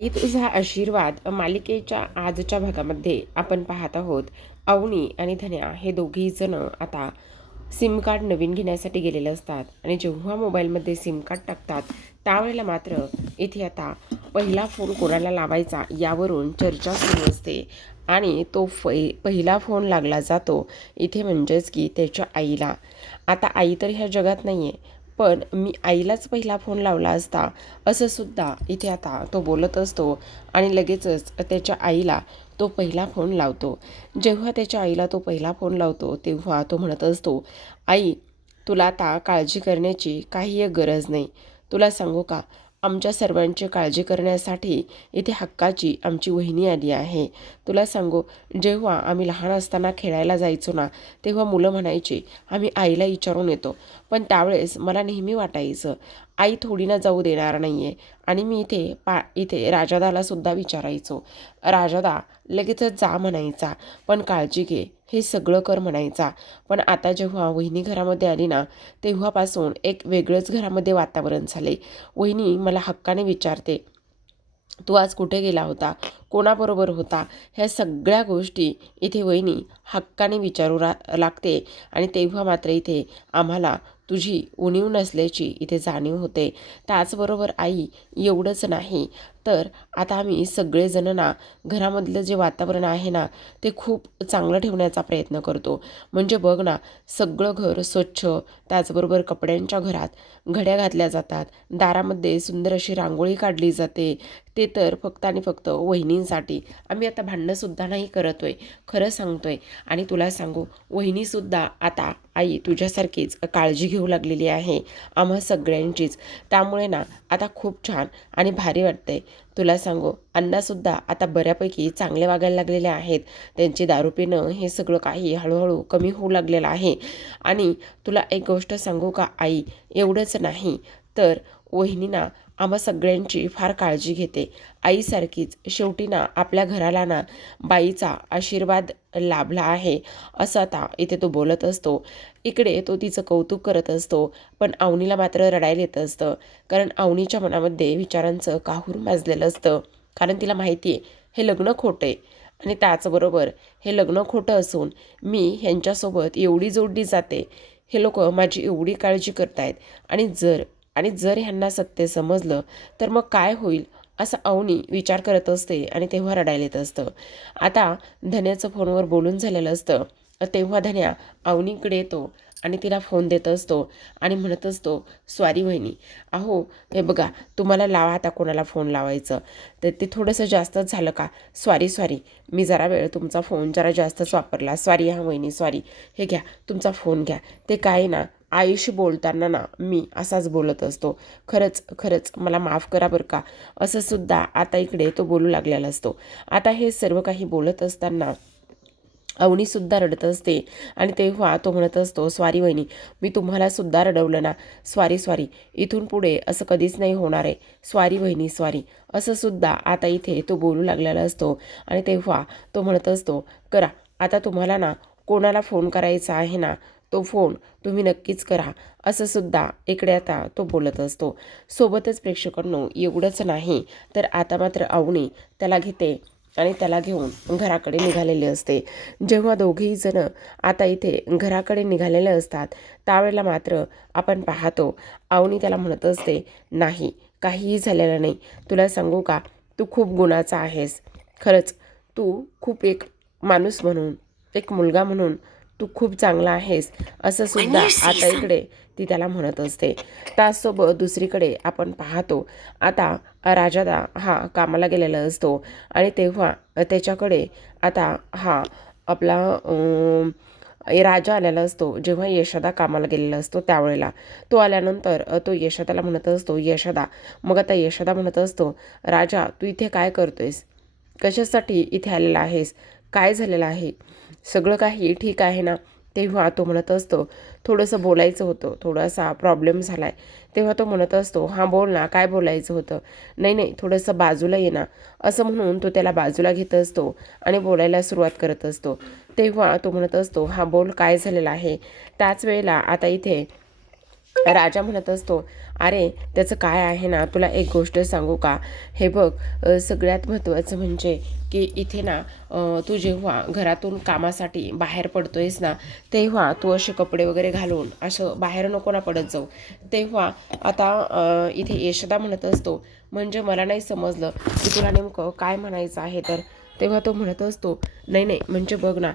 आई तुझा आशीर्वाद मालिकेच्या आजच्या भागामध्ये आपण पाहत आहोत. अवनी आणि धन्या हे दोघेही जण आता सिम कार्ड नवीन घेण्यासाठी गेलेले असतात आणि जेव्हा मोबाईलमध्ये सिम कार्ड टाकतात त्यावेळेला मात्र इथे आता पहिला फोन कोणाला लावायचा यावरून चर्चा सुरू असते आणि तो पहिला फोन लागला जातो इथे, म्हणजेच की त्याच्या आईला. आता आई तर ह्या जगात नाही आहे, पण मी आईलाच पहिला फोन लावला असता असं सुद्धा इथे आता तो बोलत असतो आणि लगेचच त्याच्या आईला तो पहिला फोन लावतो. जेव्हा त्याच्या आईला तो पहिला फोन लावतो तेव्हा तो म्हणत असतो, आई तुला आता काळजी करण्याची काही एक गरज नाही. तुला सांगू का, आमच्या सर्वांची काळजी करण्यासाठी इथे हक्काची आमची वहिनी आली आहे. तुला सांगू, जेव्हा आम्ही लहान असताना खेळायला जायचो ना, तेव्हा मुलं म्हणायची आम्ही आईला विचारून येतो. पण त्यावेळेस मला नेहमी वाटायचं आई थोडी ना जाऊ देणार नाही आहे. आणि मी इथे राजादाला सुद्धा विचारायचो. राजादा लगेचच जा म्हणायचा, पण काळजी घे, हे सगळं कर म्हणायचा. पण आता जेव्हा वहिनी घरामध्ये आली ना, तेव्हापासून एक वेगळंच घरामध्ये वातावरण झाले. वहिनी मला हक्काने विचारते, तू आज कुठे गेला होता, कोणाबरोबर होता, ह्या सगळ्या गोष्टी इथे वहिनी हक्काने विचारू लागते. आणि तेव्हा मात्र इथे आम्हाला तुझी उणीव नसल्याची इथे जाणीव होते. त्याचबरोबर आई एवढंच नाही तर आता आम्ही सगळेजण ना घरामधलं जे वातावरण आहे ना ते खूप चांगलं ठेवण्याचा प्रयत्न करतो. म्हणजे बघ ना, सगळं घर स्वच्छ, त्याचबरोबर कपड्यांच्या घरात घड्या घातल्या जातात, दारामध्ये सुंदर अशी रांगोळी काढली जाते. ते तर फक्त आणि फक्त वहिनींसाठी. आम्ही आता भांडणंसुद्धा नाही करतोय, खरं सांगतोय. आणि तुला सांगू, वहिनीसुद्धा आता आई तुझ्यासारखीच काळजी घेऊ लागलेली आहे आम्हा सगळ्यांचीच. त्यामुळे ना आता खूप छान आणि भारी वाटतंय. तुला सांगू, अण्णासुद्धा आता बऱ्यापैकी चांगले वागायला लागलेले आहेत. त्यांची दारू पिणं हे सगळं काही हळूहळू कमी होऊ लागलेलं आहे. आणि तुला एक गोष्ट सांगू का आई, एवढंच नाही तर वहिनी ना आम्हा सगळ्यांची फार काळजी घेते, आईसारखीच. शेवटी ना आपल्या घराला ना बाईचा आशीर्वाद लाभला आहे असं आता इथे तो बोलत असतो. इकडे तो तिचं कौतुक करत असतो, पण अवनीला मात्र रडायला येत असतं. कारण अवनीच्या मनामध्ये विचारांचं काहूर माजलेलं असतं. कारण तिला माहिती आहे हे लग्न खोटं आहे. आणि त्याचबरोबर हे लग्न खोटं असून मी ह्यांच्यासोबत एवढी जोडली जाते, हे लोक माझी एवढी काळजी करतायत. आणि जर ह्यांना सत्य समजलं तर मग काय होईल, असं अवनी विचार करत असते आणि तेव्हा रडायला येत असतं. आता धन्याचं फोनवर बोलून झालेलं असतं. तेव्हा धन्या अवनीकडे येतो आणि तिला फोन देत असतो आणि म्हणत असतो, सॉरी वहिनी, अहो हे बघा, तुम्हाला लावा आता कोणाला फोन लावायचं तर ते थोडंसं जास्तच झालं का, सॉरी, मी जरा वेळ तुमचा फोन जरा जास्तच वापरला, सॉरी हा वहिनी, सॉरी. हे घ्या तुमचा फोन घ्या. ते काय ना, आईशी बोलताना ना मी असाच बोलत असतो, खरंच मला माफ करा बरं का, असं सुद्धा आता इकडे तो बोलू लागलेला असतो. आता हे सर्व काही बोलत असताना अवनीसुद्धा रडत असते आणि तेव्हा तो म्हणत असतो, सॉरी वहिनी, मी तुम्हाला सुद्धा रडवलं ना, सॉरी, इथून पुढे असं कधीच नाही होणार आहे, सॉरी वहिनी, सॉरी, असं सुद्धा आता इथे तो बोलू लागलेला असतो. आणि तेव्हा तो म्हणत असतो, करा आता तुम्हाला ना कोणाला फोन करायचा आहे ना, तो फोन तुम्ही नक्कीच करा, असं सुद्धा इकडे आता तो बोलत असतो. सोबतच प्रेक्षकांनो, एवढंच नाही तर आता मात्र अवनी त्याला घेते आणि त्याला घेऊन घराकडे निघालेले असते. जेव्हा दोघेही जण आता इथे घराकडे निघालेले असतात त्यावेळेला मात्र आपण पाहतो अवनी त्याला म्हणत असते, नाही काहीही झालेलं नाही. तुला सांगू का, तू खूप गुणाचा आहेस. खरंच तू खूप एक माणूस म्हणून, एक मुलगा म्हणून तू खूप चांगला आहेस, असं सुद्धा आता इकडे ती त्याला म्हणत असते. त्याचसोबत दुसरीकडे आपण पाहतो आता राजादा हा कामाला गेलेला असतो आणि तेव्हा त्याच्याकडे आता हा आपला राजा आलेला असतो. जेव्हा यशोदा कामाला गेलेला असतो त्यावेळेला तो आल्यानंतर तो यशोदाला म्हणत असतो, यशोदा. मग आता यशोदा म्हणत असतो, राजा तू इथे काय करतोयस, कशासाठी इथे आलेला आहेस, काय झालेलं आहे, सगळं काही ठीक आहे ना. तेव्हा तो म्हणत असतो, थोडंसं बोलायचं होतं, थोडासा प्रॉब्लेम झाला आहे. तेव्हा तो म्हणत असतो, हां बोल ना, काय बोलायचं होतं. नाही थोडंसं बाजूला ये ना, असं म्हणून तो त्याला बाजूला घेत असतो आणि बोलायला सुरुवात करत असतो. तेव्हा तो म्हणत असतो, हां बोल, काय झालेलं आहे. त्याच वेळेला आता इथे राजा म्हणत असतो, अरे त्याचं काय आहे ना, तुला एक गोष्ट सांगू का? हे बघ, सगळ्यात महत्त्वाचं म्हणजे की इथे ना तू जेव्हा घरातून कामासाठी बाहेर पडतोयस ना, तेव्हा तू असे कपडे वगैरे घालून असं बाहेर नको ना पडत जाऊ. तेव्हा आता इथे यशोदा म्हणत असतो, म्हणजे मला नाही समजलं की तुला नेमकं काय म्हणायचं आहे तर. तेव्हा तो म्हणत असतो, नाही नाही, म्हणजे बघ ना,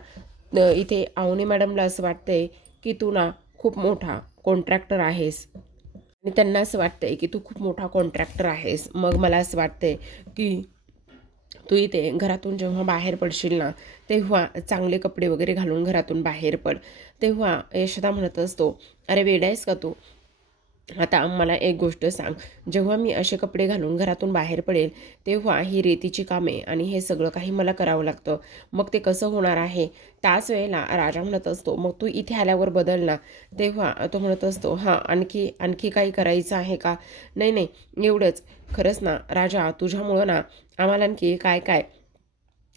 इथे अवनी मॅडमला असं वाटतंय की तू ना खूप मोठा कॉन्ट्रॅक्टर आहेस आणि त्यांना असं वाटतंय की तू खूप मोठा कॉन्ट्रॅक्टर आहेस. मग मला असं वाटतंय की तू इथे घरातून जेव्हा बाहेर पडशील ना, तेव्हा चांगले कपडे वगैरे घालून घरातून बाहेर पड. तेव्हा यशोदा म्हणत असतो, अरे वेडा आहेस का तू? आता मला एक गोष्ट सांग, जेव्हा मी असे कपडे घालून घरातून बाहेर पडेल, तेव्हा ही रेतीची कामे आणि हे सगळं काही मला करावं लागतं. मग ते कसं होणार आहे? त्याच वेळेला राजा म्हणत असतो, मग तू इथे आल्यावर बदल ना. तेव्हा तो म्हणत असतो, हां, आणखी आणखी काही करायचं आहे का? नाही नाही, एवढंच. खरंच ना राजा, तुझ्यामुळं ना आम्हाला आणखी काय काय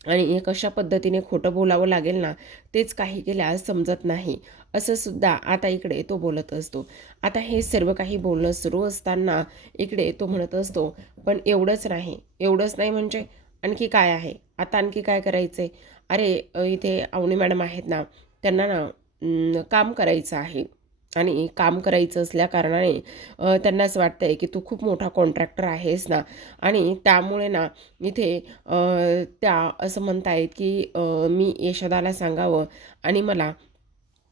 आणि हे कशा पद्धतीने खोटं बोलावं लागेल ना, तेच काही केल्यास समजत नाही. असं सुद्धा आता इकडे तो बोलत असतो. आता हे सर्व काही बोलणं सुरू असताना इकडे तो म्हणत असतो, पण एवढंच नाही म्हणजे आणखी काय आहे? आता आणखी काय करायचं आहे? अरे इथे अवनी मॅडम आहेत ना, त्यांना ना काम करायचं आहे आणि काम करायचं असल्या कारणाने त्यांना असं वाटतंय की तू खूप मोठा कॉन्ट्रॅक्टर आहेस ना, आणि त्यामुळे ना इथे त्या असं म्हणतायत की मी यशोदाला सांगावं आणि मला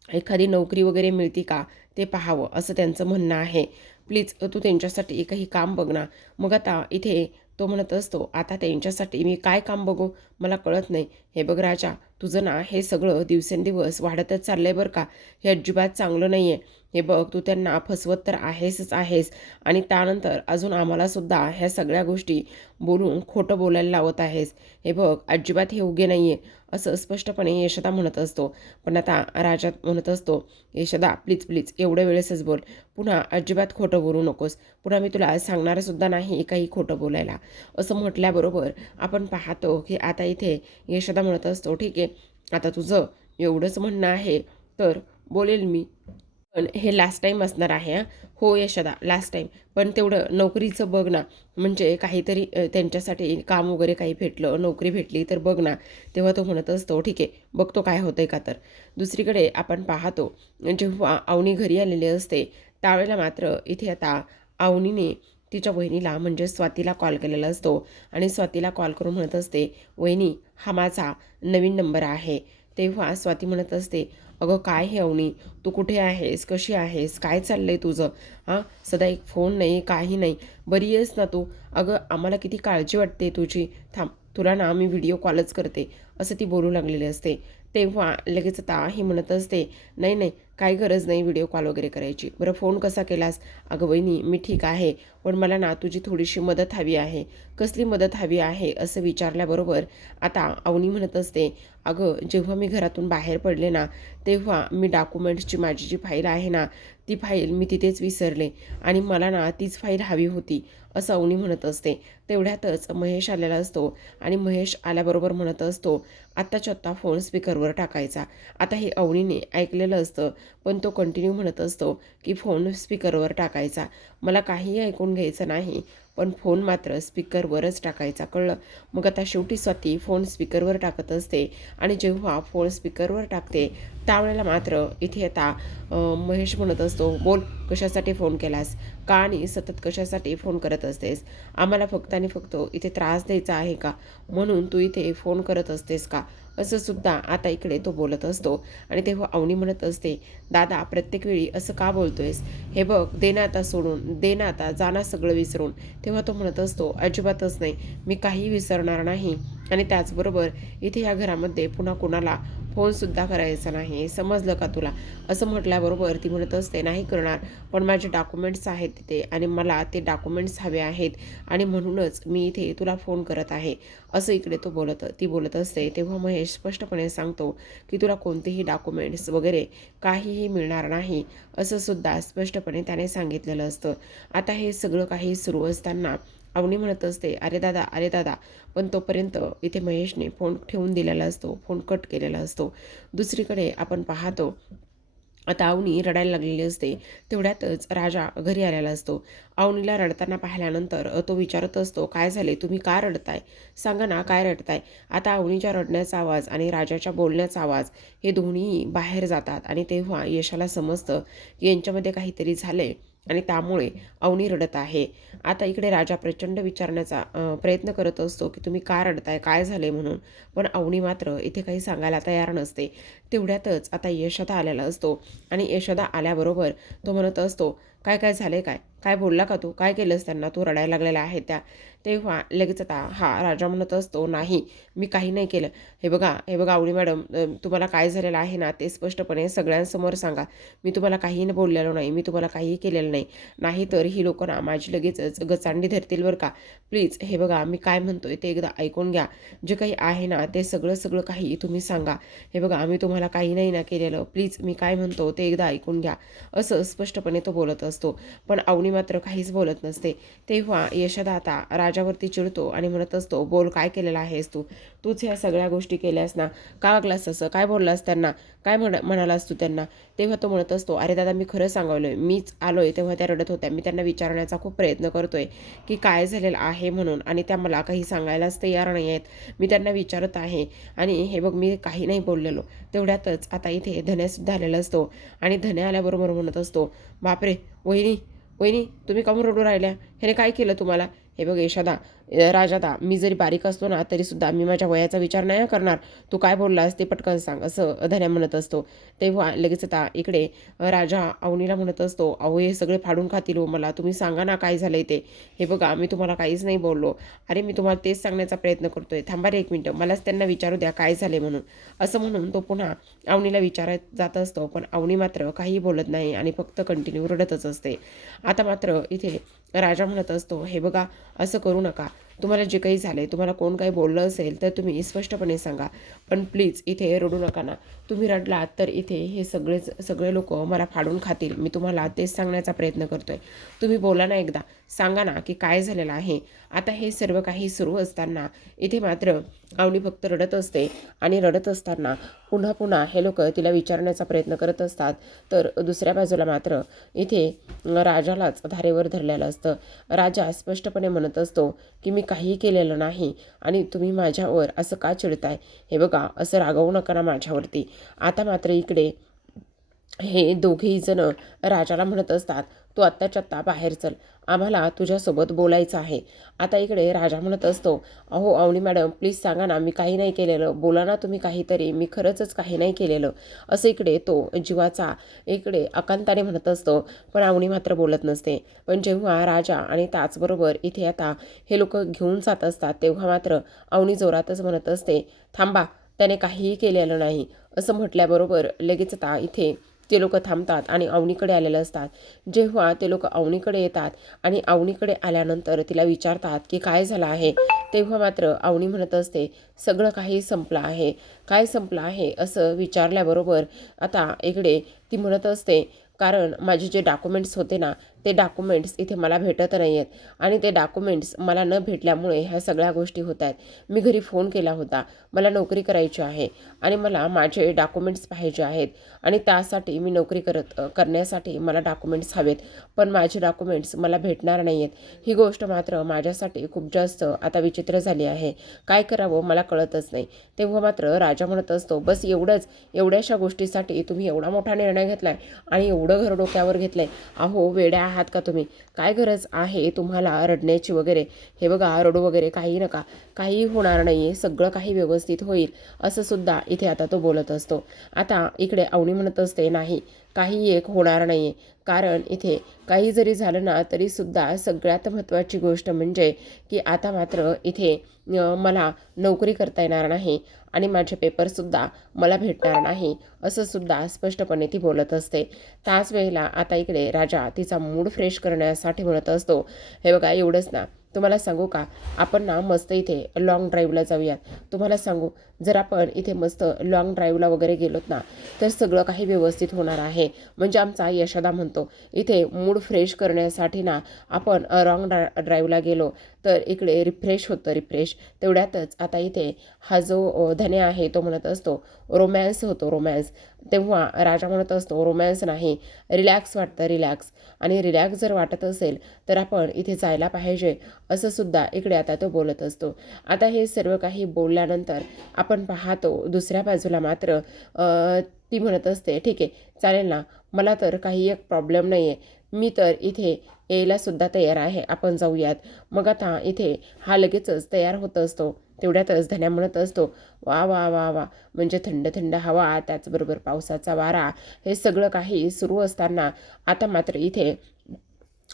एखादी नोकरी वगैरे मिळते का ते पाहावं, असं त्यांचं म्हणणं आहे. प्लीज तू त्यांच्यासाठी एकही काम बघ ना. मग आता इथे तो म्हणत असतो, आता त्यांच्यासाठी मी काय काम बघू, मला कळत नाही. हे बघ राजा, तुझं ना हे सगळं दिवसेंदिवस वाढतच चाललंय बरं का. हे अजिबात चांगलं नाही आहे. हे बघ, तू त्यांना फसवत तर आहेस आणि त्यानंतर अजून आम्हालासुद्धा ह्या सगळ्या गोष्टी बोलून खोटं बोलायला लावत आहेस. हे बघ, अजिबात हे योग्य नाही आहे, असं स्पष्टपणे यशोदा म्हणत असतो. पण आता राजा म्हणत असतो, यशोदा प्लीज प्लीज एवढ्या वेळेसच बोल, पुन्हा अजिबात खोटं बोलू नकोस. पुन्हा मी तुला सांगणारसुद्धा नाही काही खोटं बोलायला. असं म्हटल्याबरोबर आपण पाहतो की आता इथे यशोदा म्हणत असतो, ठीक आहे, आता तुझं एवढंच म्हणणं आहे तर बोलेल मी, पण हे लास्ट टाईम असणार आहे हां. हो यशोदा, लास्ट टाईम. पण तेवढं नोकरीचं बघ ना, म्हणजे काहीतरी त्यांच्यासाठी काम वगैरे काही भेटलं, नोकरी भेटली तर बघ ना. तेव्हा तो म्हणत असतो, ठीक आहे, बघतो काय होतंय का तर. दुसरीकडे आपण पाहतो, जेव्हा अवनी घरी आलेली असते, त्यावेळेला मात्र इथे आता अवनीने तिच्या वहिनीला म्हणजे स्वातीला कॉल केलेला असतो आणि स्वातीला कॉल करून म्हणत असते, वहिनी, हा माझा नवीन नंबर आहे. तेव्हा स्वाती म्हणत असते, अगं काय हे अवनी, तू कुठे आहेस, कशी आहेस, काय चाललंय तुझं? हां, सदा एक फोन नाही, काही नाही, बरी आहेस ना तू? अगं आम्हाला किती काळजी वाटते तुझी. थांब, तुला ना मी व्हिडिओ कॉलच करते, असं ती बोलू लागलेली असते. तेव्हा लगेच आता ही म्हणत असते, नाही नाही, काही गरज नाही व्हिडिओ कॉल वगैरे करायची. बरं फोन कसा केलास? अगं वहिनी, मी ठीक आहे, पण मला ना तुझी थोडीशी मदत हवी आहे. कसली मदत हवी आहे असं विचारल्याबरोबर आता अवनी म्हणत असते, अगं जेव्हा मी घरातून बाहेर पडले ना, तेव्हा मी डॉक्युमेंट्सची माझी जी फाईल आहे ना, ती फाईल मी तिथेच विसरले आणि मला ना तीच फाईल हवी होती, असं अवनी म्हणत असते. तेवढ्यातच महेश आलेला असतो आणि महेश आल्याबरोबर म्हणत असतो, आत्ताच्या आत्ता फोन स्पीकरवर टाकायचा. आता हे अवनीने ऐकलेलं असतं, पण तो कंटिन्यू म्हणत असतो की फोन स्पीकरवर टाकायचा. मला काहीही ऐकून घ्यायचं नाही, पण फोन मात्र स्पीकरवरच टाकायचा, कळलं? मग आता शेवटी स्वाती फोन स्पीकरवर टाकत असते आणि जेव्हा फोन स्पीकरवर टाकते त्यावेळेला मात्र इथे आता महेश म्हणत असतो, बोल, कशासाठी फोन केलास? का आणि सतत कशासाठी फोन करत असतेस? आम्हाला फक्त आणि फक्त इथे त्रास द्यायचा आहे का? म्हणून तू इथे फोन करत असतेस का? असं सुद्धा आता इकडे तो बोलत असतो आणि तेव्हा अवनी म्हणत असते, दादा प्रत्येक वेळी असं का बोलतोयस? हे बघ, दे ना आता सोडून, दे ना आता, जा ना सगळं विसरून. तेव्हा तो म्हणत असतो, अजिबातच नाही, मी काही विसरणार नाही आणि त्याचबरोबर इथे या घरामध्ये पुन्हा कोणाला फोनसुद्धा करायचा नाही, समजलं का तुला? असं म्हटल्याबरोबर ती म्हणत असते, नाही करणार, पण माझे डॉक्युमेंट्स आहेत तिथे आणि मला ते डॉक्युमेंट्स हवे आहेत आणि म्हणूनच मी इथे तुला फोन करत आहे, असं इकडे ती बोलत असते. तेव्हा महेश स्पष्टपणे सांगतो की तुला कोणतेही डॉक्युमेंट्स वगैरे काहीही मिळणार नाही, असं सुद्धा स्पष्टपणे त्याने सांगितलेलं असतं. आता हे सगळं काही सुरू असताना अवनी म्हणत असते, अरे दादा, पण तोपर्यंत इथे महेशने फोन ठेवून दिलेला असतो, फोन कट केलेला असतो. दुसरीकडे आपण पाहतो आता अवनी रडायला लागलेली असते. तेवढ्यातच राजा घरी आलेला असतो. अवनीला रडताना पाहिल्यानंतर तो विचारत असतो, "काय झाले? तुम्ही का रडताय? सांगा ना, काय रडताय?" आता अवनीच्या रडण्याचा आवाज आणि राजाच्या बोलण्याचा आवाज हे दोन्ही बाहेर जातात आणि तेव्हा यशाला समजतं की यांच्यामध्ये काहीतरी झालंय आणि त्यामुळे अवनी रडत आहे. आता इकडे राजा प्रचंड विचारण्याचा प्रयत्न करत असतो की तुम्ही का रडताय? काय झाले म्हणून. पण अवनी मात्र इथे काही सांगायला तयार नसते. तेवढ्यातच आता यशोदा आलेला असतो आणि यशोदा आल्याबरोबर तो म्हणत असतो, काय काय झाले काय? काय बोलला का तू? काय केलंस त्यांना? तू रडायला लागलेला आहे त्या. तेव्हा लगेच आता हा राजा म्हणत असतो, नाही मी काही नाही केलं. हे बघा आवडी मॅडम, तुम्हाला काय झालेलं आहे ना ते स्पष्टपणे सगळ्यांसमोर सांगा. मी तुम्हाला काहीही बोललेलो नाही. मी तुम्हाला काहीही केलेलं नाही. नाहीतर ही लोकं ना माझी लगेचच गचांडी धरतील बरं का. प्लीज हे बघा मी काय म्हणतोय ते एकदा ऐकून घ्या. जे काही आहे ना ते सगळं काही तुम्ही सांगा. हे बघा आम्ही तुम्हाला काही नाही ना केलेलं. प्लीज मी काय म्हणतो ते एकदा ऐकून घ्या. असं स्पष्टपणे तो बोलत असतो. पण अवनी मात्र काहीच बोलत नसते. तेव्हा यशोदा आता राजावरती चिडतो आणि म्हणत असतो, बोल काय केलेलं आहेस तू? तूच ह्या सगळ्या गोष्टी केल्यास ना? का वागलास असं? काय बोललास त्यांना? काय म्हणालास तू त्यांना? तेव्हा तो म्हणत असतो, अरे दादा मी खरं सांगावलंय. मीच आलोय तेव्हा त्या रडत होत्या. मी त्यांना विचारण्याचा खूप प्रयत्न करतोय की काय झालेलं आहे म्हणून आणि त्या मला काही सांगायलाच तयार नाही आहेत. मी त्यांना विचारत आहे आणि हे बघ मी काही नाही बोललेलो. तेवढ्यातच आता इथे धन्यासुद्धा आलेला असतो आणि धन्या आल्याबरोबर म्हणत असतो, बापरे वहिनी वहिनी तुम्ही काहून रडू राहिल्या? ह्याने काय केलं तुम्हाला? हे बघ यशोदा, राजादा, मी जरी बारीक असतो ना तरीसुद्धा मी माझ्या वयाचा विचार नाही करणार. तू काय बोललास ते पटकन सांग, असं धन्या म्हणत असतो. तेव्हा लगेच आता इकडे राजा अवनीला म्हणत असतो, अहो हे सगळे फाडून खातील हो मला. तुम्ही सांगा ना काय झालंय ते. हे बघा मी तुम्हाला काहीच नाही बोललो. अरे मी तुम्हाला तेच सांगण्याचा प्रयत्न करतोय. थांबा रे एक मिनटं, मलाच त्यांना विचारू द्या काय झाले म्हणून. असं म्हणून तो पुन्हा अवनीला विचारत जात असतो. पण अवनी मात्र काही बोलत नाही आणि फक्त कंटिन्यू रडतच असते. आता मात्र इथे राजा म्हणत असतो, हे बघा असं करू नका. तुम्हाला जे काही झालंय, तुम्हाला कोण काही बोललं असेल तर तुम्ही स्पष्टपणे सांगा. पण प्लीज इथे रडू नका ना. तुम्ही रडलात तर इथे हे सगळे लोक मला फाडून खातील. मी तुम्हाला तेच सांगण्याचा प्रयत्न करतोय. तुम्ही बोला ना एकदा. सांगा ना की काय झालेलं आहे. आता हे सर्व काही सुरू असताना इथे मात्र अवनी फक्त रडत असते आणि रडत असताना पुन्हा पुन्हा हे लोक तिला विचारण्याचा प्रयत्न करत असतात. तर दुसऱ्या बाजूला मात्र इथे राजालाच धारेवर धरलेलं असतं. राजा स्पष्टपणे म्हणत असतो की मी काही केलेलं नाही आणि तुम्ही माझ्यावर असं का चिडताय? हे बघा असं रागवू नका ना माझ्यावरती. आता मात्र इकडे हे दोघेही जण राजाला म्हणत असतात, तू आत्ताच्या आत्ता बाहेर चल, आम्हाला तुझ्यासोबत बोलायचं आहे. आता इकडे राजा म्हणत असतो, अहो अवनी मॅडम प्लीज सांगा ना, मी काही नाही केलेलं. बोला ना तुम्ही काहीतरी, मी खरंच काही नाही केलेलं. असं इकडे तो जीवाचा इकडे आकांताने म्हणत असतो. पण अवनी मात्र बोलत नसते. पण जेव्हा राजा आणि त्याचबरोबर इथे आता हे लोक घेऊन जात असतात तेव्हा मात्र अवनी जोरातच म्हणत असते, थांबा, त्याने काहीही केलेलं नाही. असं म्हटल्याबरोबर लगेच आता इथे ते लोक थांबतात आणि अवनीकडे आलेले असतात. जेव्हा ते लोक अवनीकडे येतात आणि अवनीकडे आल्यानंतर तिला विचारतात की काय झालं आहे, तेव्हा मात्र अवनी म्हणत असते, सगळं काही संपलं आहे. काय संपलं आहे असं विचारल्याबरोबर आता इकडे ती म्हणत असते, कारण माझे जे डॉक्युमेंट्स होते ना ते डॉक्युमेंट्स इथे मला भेटत नाही आहेत आणि ते डॉक्युमेंट्स मला न भेटल्यामुळे ह्या सगळ्या गोष्टी होत आहेत. मी घरी फोन केला होता, मला नोकरी करायची आहे आणि मला माझे डॉक्युमेंट्स पाहिजे आहेत आणि त्यासाठी मी नोकरी करण्यासाठी मला डॉक्युमेंट्स हवेत. पण माझे डॉक्युमेंट्स मला भेटणार नाही आहेत. ही गोष्ट मात्र माझ्यासाठी खूप जास्त आता विचित्र झाली आहे. काय करावं मला कळतच नाही. तेव्हा मात्र राजा म्हणत असतो, बस एवढंच, एवढ्याशा गोष्टीसाठी तुम्ही एवढा मोठा निर्णय घेतलाय आणि एवढं घर डोक्यावर घेतलंय? अहो वेड्या आहात का तुम्ही? काय गरज आहे तुम्हाला रडण्याची वगैरे? हे बघा रडू वगैरे काही नका, काही होणार नाही आहे, सगळं काही व्यवस्थित होईल, असं सुद्धा इथे आता तो बोलत असतो. आता इकडे अवनी म्हणत असते, नाही काही एक होणार नाही आहे. कारण इथे काही जरी झालं ना तरीसुद्धा सगळ्यात महत्त्वाची गोष्ट म्हणजे की आता मात्र इथे मला नोकरी करता येणार नाही आणि माझे पेपरसुद्धा मला भेटणार नाही, असं सुद्धा स्पष्टपणे ती बोलत असते. त्याच वेळेला आता इकडे राजा तिचा मूड फ्रेश करण्यासाठी म्हणत असतो, हे बघा एवढंच ना, तुम्हाला सांगू का, आपण ना मस्त इथे लॉंग ड्राईव्हला जाऊयात. तुम्हाला सांगू, जर आपण इथे मस्त लॉंग ड्राईव्हला वगैरे गेलोत ना तर सगळं काही व्यवस्थित होणार आहे. म्हणजे आमचा यशोदा म्हणतो, इथे मूड फ्रेश करण्यासाठी ना आपण लॉंग ड्राईव्हला गेलो तर इकडे रिफ्रेश होतं, रिफ्रेश. तेवढ्यातच आता इथे हा जो धन्या आहे तो म्हणत असतो, रोमॅन्स होतो, रोमॅन्स. तेव्हा राजा म्हणत असतो रोमॅन्स नाही, रिलॅक्स वाटतं, रिलॅक्स. आणि रिलॅक्स जर वाटत असेल तर आपण इथे जायला पाहिजे, असं सुद्धा इकडे आता तो बोलत असतो. आता हे सर्व काही बोलल्यानंतर आपण पाहतो दुसऱ्या बाजूला मात्र ती म्हणत असते ठीक आहे चालेल ना, मला तर काही एक प्रॉब्लेम नाही आहे, मी तर इथे यायला सुद्धा तयार आहे, आपण जाऊयात. मग आता इथे हा लगेचच तयार होत असतो. तेवढ्यातच धन्या म्हणत असतो वा वा वा वा, म्हणजे थंड थंड हवा, त्याचबरोबर पावसाचा वारा, हे सगळं काही सुरू असताना आता मात्र इथे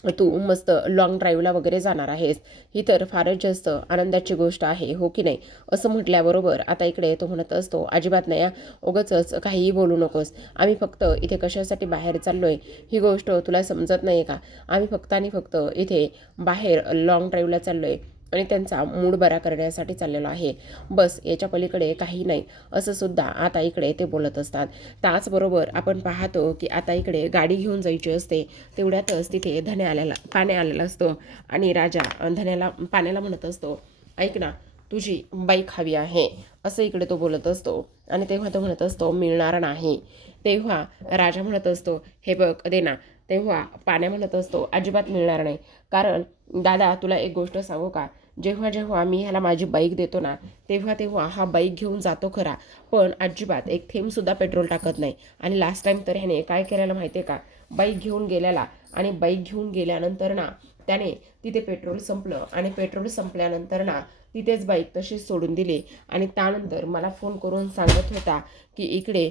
तू मस्त लॉंग ड्राईव्हला वगैरे जाणार आहेस, ही तर फारच जास्त आनंदाची गोष्ट आहे, हो की नाही. असं म्हटल्याबरोबर आता इकडे तो म्हणत असतो अजिबात नाही, उगाचच काहीही बोलू नकोस, आम्ही फक्त इथे कशासाठी बाहेर चाललोय ही गोष्ट तुला समजत नाही का. आम्ही फक्त आणि फक्त इथे बाहेर लॉंग ड्राईव्हला चाललोय आणि त्यांचा मूड बरा करण्यासाठी चाललेलो आहे, बस, याच्या पलीकडे काही नाही, असं सुद्धा आता इकडे ते बोलत असतात. त्याचबरोबर आपण पाहतो की आता इकडे गाडी घेऊन जायची असते. तेवढ्यातच तिथे पाण्या आलेला असतो आणि राजा पाण्याला म्हणत असतो ऐक ना, तुझी बाईक हवी आहे, असं इकडे तो बोलत असतो. आणि तेव्हा तो म्हणत असतो मिळणार नाही. तेव्हा राजा म्हणत असतो हे बघ दे ना. तेव्हा पाण्या म्हणत असतो अजिबात मिळणार नाही, कारण दादा तुला एक गोष्ट सांगू का, जेव्हा जेव्हा मी ह्याला माझी बाईक देतो ना, तेव्हा तेव्हा हा बाईक घेऊन जातो खरा, पण अजिबात एक थेंबसुद्धा पेट्रोल टाकत नाही. आणि लास्ट टाईम तर ह्याने काय केलेलं माहिती आहे का, बाईक घेऊन गेल्याला आणि बाईक घेऊन गेल्यानंतर ना त्याने तिथे पेट्रोल संपलं आणि पेट्रोल संपल्यानंतर ना तिथेच बाईक तशीच सोडून दिली. आणि त्यानंतर मला फोन करून सांगत होता की इकडे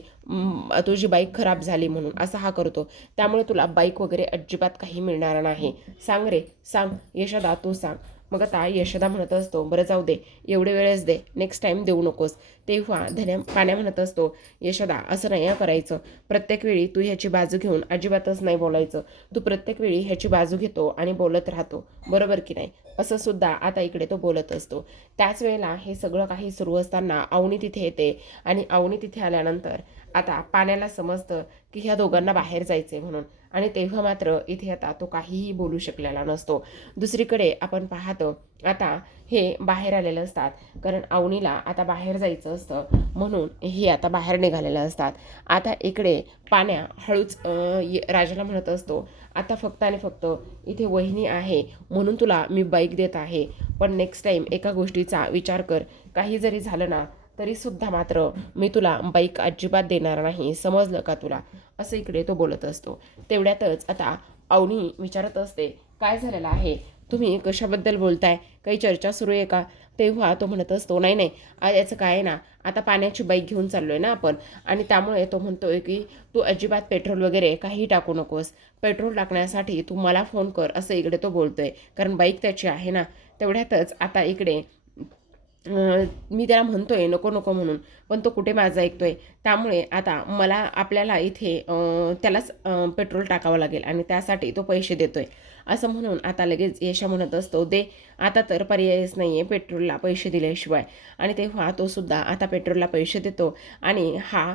तुझी बाईक खराब झाली म्हणून, असा हा करतो. त्यामुळे तुला बाईक वगैरे अजिबात काही मिळणार नाही. सांग रे, सांग यशोदा, तू सांग. मग आता यशोदा म्हणत असतो बरं जाऊ दे, एवढे वेळेस दे, नेक्स्ट टाईम देऊ नकोस. तेव्हा पाण्या म्हणत असतो यशोदा असं नाही करायचं, प्रत्येक वेळी तू ह्याची बाजू घेऊन अजिबातच नाही बोलायचं, तू प्रत्येक वेळी ह्याची बाजू घेतो आणि बोलत राहतो, बरोबर की नाही, असं सुद्धा आता इकडे तो बोलत असतो. त्याच वेळेला हे सगळं काही सुरू असताना अवनी तिथे येते. आणि अवनी तिथे आल्यानंतर आता पाण्याला समजतं की ह्या दोघांना बाहेर जायचे म्हणून. आणि तेव्हा मात्र इथे आता तो काहीही बोलू शकलेला नसतो. दुसरीकडे आपण पाहतो आता हे बाहेर आलेलं असतात, कारण अवनीला आता बाहेर जायचं असतं म्हणून हे आता बाहेर निघालेलं असतात. आता इकडे पाण्या हळूच राजाला म्हणत असतो आता फक्त आणि फक्त इथे वहिनी आहे म्हणून तुला मी बाईक देत आहे, पण नेक्स्ट टाईम एका गोष्टीचा विचार कर, काही जरी झालं ना तरीसुद्धा मात्र मी तुला बाईक अजिबात देणार नाही, समजलं का तुला, असं इकडे तो बोलत असतो. तेवढ्यातच आता अवनी विचारत असते काय झालेलं आहे, तुम्ही कशाबद्दल बोलताय, काही चर्चा सुरू आहे का. तेव्हा तो म्हणत असतो नाही नाही, याचं काय आहे ना, आता पाण्याची बाईक घेऊन चाललो आहे ना आपण, आणि त्यामुळे तो म्हणतोय की तू अजिबात पेट्रोल वगैरे काही टाकू नकोस, पेट्रोल टाकण्यासाठी तू मला फोन कर, असं इकडे तो बोलतोय, कारण बाईक त्याची आहे ना. तेवढ्यातच आता इकडे मी त्याला म्हणतोय नको नको म्हणून, पण तो कुठे माझं ऐकतोय. त्यामुळे आता आपल्याला इथे त्यालाच पेट्रोल टाकावं लागेल आणि त्यासाठी तो पैसे देतोय, असं म्हणून आता लगेच यशा म्हणत असतो दे, आता तर पर्यायच नाही आहे पेट्रोलला पैसे दिल्याशिवाय. आणि तेव्हा तो सुद्धा आता पेट्रोलला पैसे देतो. आणि हा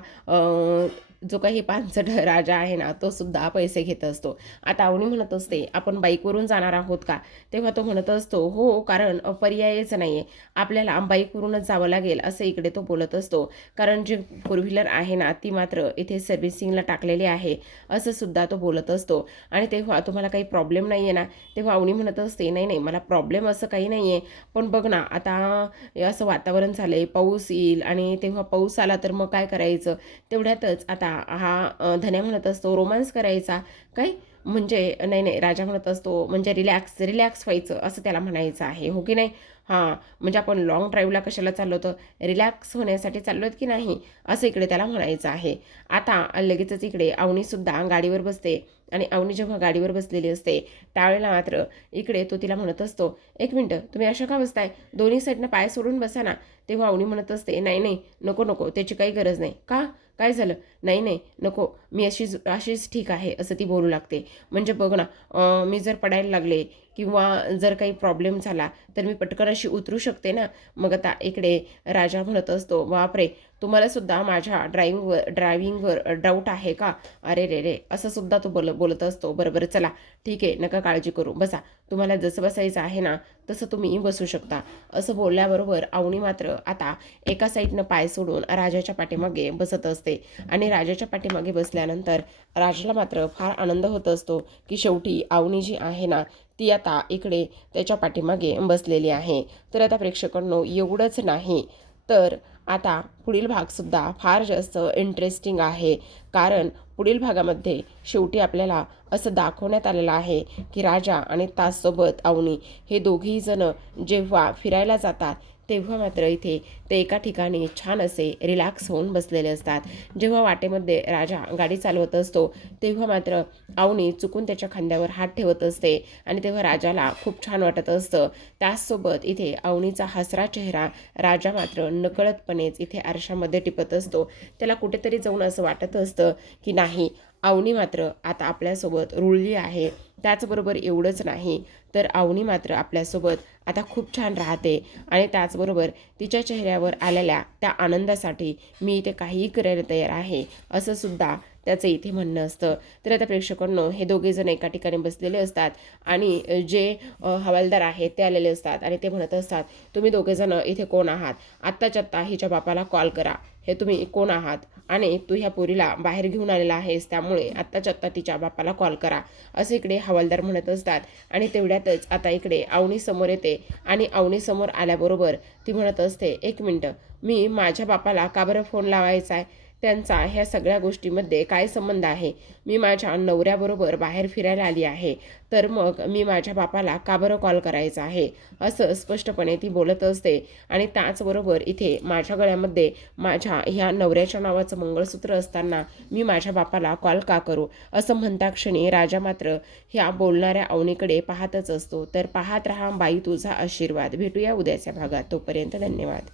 जो काही पानसट राजा आहे ना तो सुद्धा पैसे घेत असतो. आता अवनी म्हणत असते आपण बाईकवरून जाणार आहोत का. तेव्हा तो म्हणत असतो हो, कारण पर्यायच नाही आहे, आपल्याला बाईकवरूनच जावं लागेल, असं इकडे तो बोलत असतो. कारण जी फोर व्हीलर आहे ना ती मात्र इथे सर्व्हिसिंगला टाकलेली आहे, असं सुद्धा तो बोलत असतो. आणि तेव्हा तुम्हाला काही प्रॉब्लेम नाही आहे ना. तेव्हा अवनी म्हणत असते नाही नाही, मला प्रॉब्लेम असं काही नाही आहे, पण बघ ना आता असं वातावरण झालं आहे, पाऊस येईल आणि तेव्हा पाऊस आला तर मग काय करायचं. तेवढ्यातच आता हा धन्या म्हणत असतो रोमांस करायचा काय, म्हणजे नाही नाही, राजा म्हणत असतो म्हणजे रिलॅक्स रिलॅक्स व्हायचं असं त्याला म्हणायचं आहे, हो की नाही. हां, म्हणजे आपण लॉंग ड्राईव्हला कशाला चाललो होतं, रिलॅक्स होण्यासाठी चाललो आहेत की नाही, असं इकडे त्याला म्हणायचं आहे. आता लगेचच इकडे अवनीसुद्धा गाडीवर बसते. आणि अवनी जेव्हा गाडीवर बसलेली असते त्यावेळेला मात्र इकडे तो तिला म्हणत असतो एक मिनटं, तुम्ही अशा का बसताय, दोन्ही साईडनं पाय सोडून बसा ना. तेव्हा अवनी म्हणत असते नाही नाही, नको नको, त्याची काही गरज नाही. का, काय झालं, नाही नाही नको, मी अशीच ठीक आहे, असं ती बोलू लागते. म्हणजे बघ ना, मी जर पडायला लागले किंवा जर काही प्रॉब्लेम झाला तर मी पटकन अशी उतरू शकते ना. मग आता इकडे राजा म्हणत असतो, बापरे, तुम्हाला सुद्धा माझ्या ड्रायव्हिंगवर डाऊट आहे का? अरे रे रे, असं सुद्धा तो बोलत असतो. बरोबर, चला ठीक आहे, नका काळजी करू, बसा, तुम्हाला जसं बसायचं आहे ना तसं तुम्ही बसू शकता. असं बोलल्याबरोबर अवनी मात्र आता एका साईडनं पाय सोडून राजाच्या पाठीमागे बसत असते. आणि राजाच्या पाठीमागे बसल्यानंतर राजाला मात्र फार आनंद होत असतो की शेवटी अवनी जी आहे ना ती आता इकडे त्याच्या पाठीमागे बसलेली आहे. तर आता प्रेक्षकांनो, एवढंच नाही तर आता पुढील भागसुद्धा फार जास्त इंटरेस्टिंग आहे. कारण पुढील भागामध्ये शेवटी आपल्याला असं दाखवण्यात आलेलं आहे की राजा आणि ताजसोबत अवनी हे दोघेही जण जेव्हा फिरायला जातात तेव्हा मात्र इथे ते एका ठिकाणी छान असे रिलॅक्स होऊन बसलेले असतात. जेव्हा वाटेमध्ये राजा गाडी चालवत असतो तेव्हा मात्र अवनी चुकून त्याच्या खांद्यावर हात ठेवत असते आणि तेव्हा राजाला खूप छान वाटत असतं. त्याचसोबत इथे अवनीचा हसरा चेहरा राजा मात्र नकळतपणेच इथे आरशामध्ये टिपत असतो. त्याला कुठेतरी जाऊन असं वाटत असतं की नाही, अवनी मात्र आता आपल्यासोबत रुळली आहे. त्याचबरोबर एवढंच नाही तर अवनी मात्र आपल्यासोबत आता खूप छान राहते आणि त्याचबरोबर तिच्या चेहऱ्यावर आलेल्या त्या आनंदासाठी मी इथे काहीही करायला तयार आहे, असं सुद्धा त्याचं इथे म्हणणं असतं. तर आता प्रेक्षकांनो, हे दोघे जण एका ठिकाणी बसलेले असतात आणि जे हवालदार आहेत ते आलेले असतात आणि ते म्हणत असतात, तुम्ही दोघे जण इथे कोण आहात? आत्ताच्या आत्ता हिच्या बापाला कॉल करा. हे तुम्ही कोण आहात आणि तू ह्या पोरीला बाहेर घेऊन आलेला आहेस, त्यामुळे आत्ताच्या आत्ता तिच्या बापाला कॉल करा, असं इकडे हवालदार म्हणत असतात. आणि तेवढ्यातच आता इकडे अवनी समोर येते आणि अवनी समोर आल्याबरोबर ती म्हणत असते, एक मिनटं, मी माझ्या बापाला का बरं फोन लावायचा आहे? त्यांचा ह्या सगळ्या गोष्टीमध्ये काय संबंध आहे? मी माझ्या नवऱ्याबरोबर बाहेर फिरायला आली आहे, तर मग मी माझ्या बापाला का बरं कॉल करायचा आहे? असं स्पष्टपणे ती बोलत असते. आणि त्याचबरोबर इथे माझ्या गळ्यामध्ये माझ्या ह्या नवऱ्याच्या नावाचं मंगळसूत्र असताना मी माझ्या बापाला कॉल का करू? असं म्हणता क्षणी राजा मात्र ह्या बोलणाऱ्या अवनीकडे पाहतच असतो. तर पाहत रहा बाई तुझा आशीर्वाद. भेटूया उद्याच्या भागात. तोपर्यंत धन्यवाद.